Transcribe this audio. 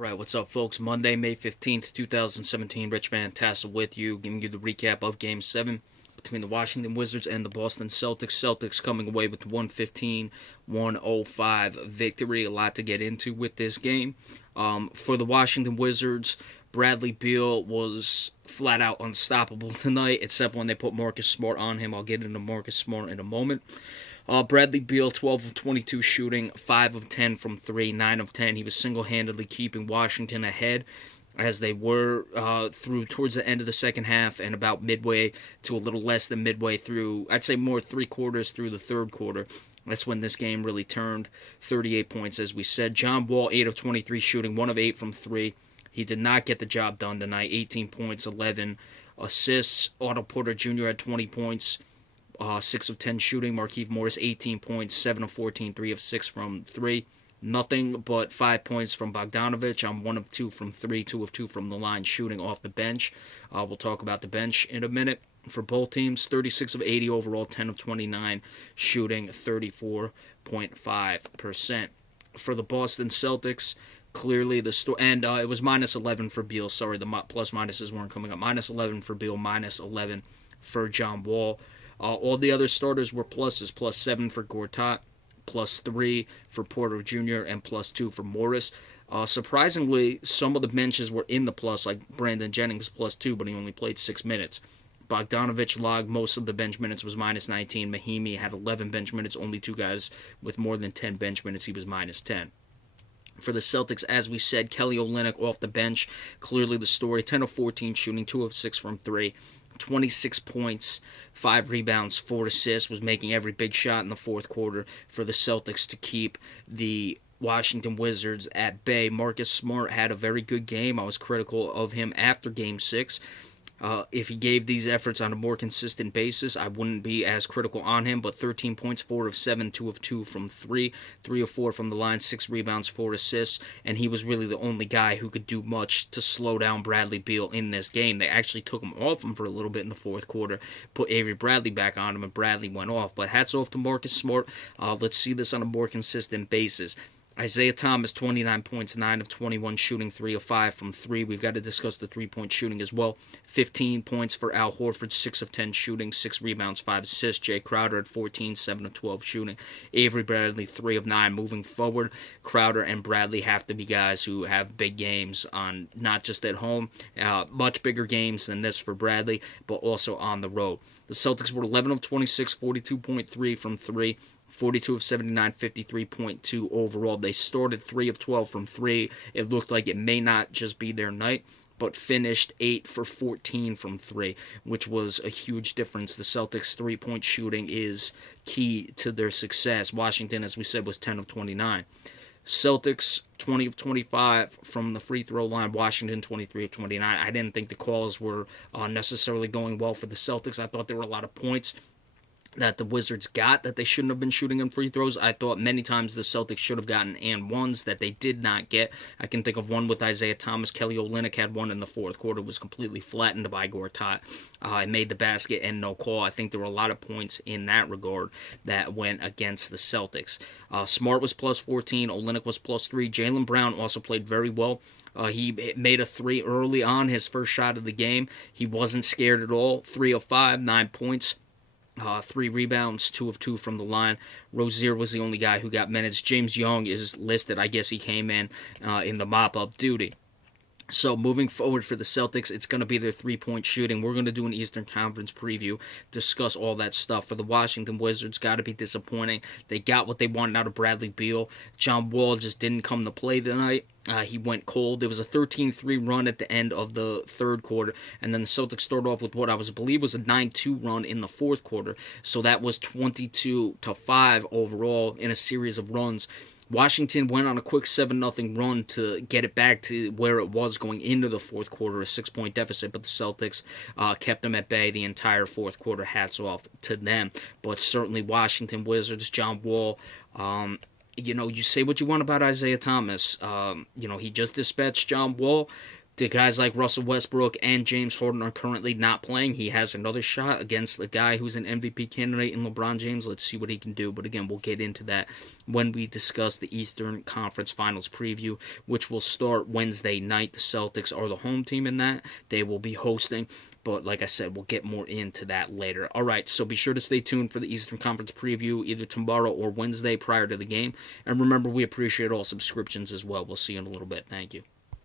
All right, what's up, folks? Monday, May 15th, 2017. Rich Van Tassel with you, giving you the recap of Game 7 between the Washington Wizards and the Boston Celtics. Celtics coming away with 115-105 victory. A lot to get into with this game. For the Washington Wizards, Bradley Beal was flat out unstoppable tonight, except when they put Marcus Smart on him. I'll get into Marcus Smart in a moment. Bradley Beal, 12 of 22 shooting, 5 of 10 from 3, 9 of 10. He was single-handedly keeping Washington ahead as they were through towards the end of the second half and about midway to a little less than midway through, I'd say more 3 quarters through the third quarter. That's when this game really turned. 38 points, as we said. John Wall, 8 of 23 shooting, 1 of 8 from 3. He did not get the job done tonight. 18 points, 11 assists. Otto Porter Jr. had 20 points. 6 of 10 shooting. Markieff Morris, 18 points, 7 of 14, 3 of 6 from 3. Nothing but 5 points from Bogdanovic. I'm 1 of 2 from 3, 2 of 2 from the line, shooting off the bench. We'll talk about the bench in a minute. For both teams, 36 of 80 overall, 10 of 29, shooting 34.5%. For the Boston Celtics, clearly the story, and it was minus 11 for Beal. Sorry, the plus minuses weren't coming up. Minus 11 for Beal, minus 11 for John Wall. All the other starters were pluses, plus 7 for Gortat, plus 3 for Porter Jr., and plus 2 for Morris. Surprisingly, some of the benches were in the plus, like Brandon Jennings, plus 2, but he only played 6 minutes. Bogdanovic logged most of the bench minutes, was minus 19. Mahimi had 11 bench minutes, only 2 guys with more than 10 bench minutes. He was minus 10. For the Celtics, as we said, Kelly Olynyk off the bench, clearly the story. 10 of 14 shooting, 2 of 6 from 3. 26 points, 5 rebounds, 4 assists, was making every big shot in the fourth quarter for the Celtics to keep the Washington Wizards at bay. Marcus Smart had a very good game. I was critical of him after Game 6. If he gave these efforts on a more consistent basis, I wouldn't be as critical on him, but 13 points, 4 of 7, 2 of 2 from 3, 3 of 4 from the line, 6 rebounds, 4 assists, and he was really the only guy who could do much to slow down Bradley Beal in this game. They actually took him off him for a little bit in the fourth quarter, put Avery Bradley back on him, and Bradley went off. But hats off to Marcus Smart. Let's see this on a more consistent basis. Isaiah Thomas, 29 points, 9 of 21 shooting, 3 of 5 from 3. We've got to discuss the three-point shooting as well. 15 points for Al Horford, 6 of 10 shooting, 6 rebounds, 5 assists. Jay Crowder at 14, 7 of 12 shooting. Avery Bradley, 3 of 9 moving forward. Crowder and Bradley have to be guys who have big games on, not just at home, much bigger games than this for Bradley, but also on the road. The Celtics were 11 of 26, 42.3 from 3. 42 of 79, 53.2 overall. They started 3 of 12 from 3. It looked like it may not just be their night, but finished 8 for 14 from 3, which was a huge difference. The Celtics' three-point shooting is key to their success. Washington, as we said, was 10 of 29. Celtics, 20 of 25 from the free throw line. Washington, 23 of 29. I didn't think the calls were necessarily going well for the Celtics. I thought there were a lot of points that the Wizards got that they shouldn't have been shooting in free throws. I thought many times the Celtics should have gotten and ones that they did not get. I can think of one with Isaiah Thomas. Kelly Olynyk had one in the fourth quarter, was completely flattened by Gortat. Made the basket and no call. I think there were a lot of points in that regard that went against the Celtics. Smart was plus 14. Olynyk was plus 3. Jaylen Brown also played very well. He made a 3 early on, his first shot of the game. He wasn't scared at all. 3 of 5, 9 points. 3 rebounds, 2 of 2 from the line. Rozier was the only guy who got minutes. James Young is listed. I guess he came in the mop-up duty. So moving forward for the Celtics, it's going to be their three-point shooting. We're going to do an Eastern Conference preview, discuss all that stuff. For the Washington Wizards, got to be disappointing. They got what they wanted out of Bradley Beal. John Wall just didn't come to play tonight. He went cold. There was a 13-3 run at the end of the third quarter, and then the Celtics started off with what I believe was a 9-2 run in the fourth quarter. So that was 22-5 overall in a series of runs. Washington went on a quick 7-0 run to get it back to where it was going into the fourth quarter, a 6-point deficit, but the Celtics kept them at bay the entire fourth quarter. Hats off to them. But certainly Washington Wizards, John Wall, you say what you want about Isaiah Thomas. He just dispatched John Wall. the guys like Russell Westbrook and James Harden are currently not playing. He has another shot against the guy who's an MVP candidate in LeBron James. Let's see what he can do. But again, we'll get into that when we discuss the Eastern Conference Finals preview, which will start Wednesday night. The Celtics are the home team in that. They will be hosting. But like I said, we'll get more into that later. All right, so be sure to stay tuned for the Eastern Conference preview either tomorrow or Wednesday prior to the game. And remember, we appreciate all subscriptions as well. We'll see you in a little bit. Thank you.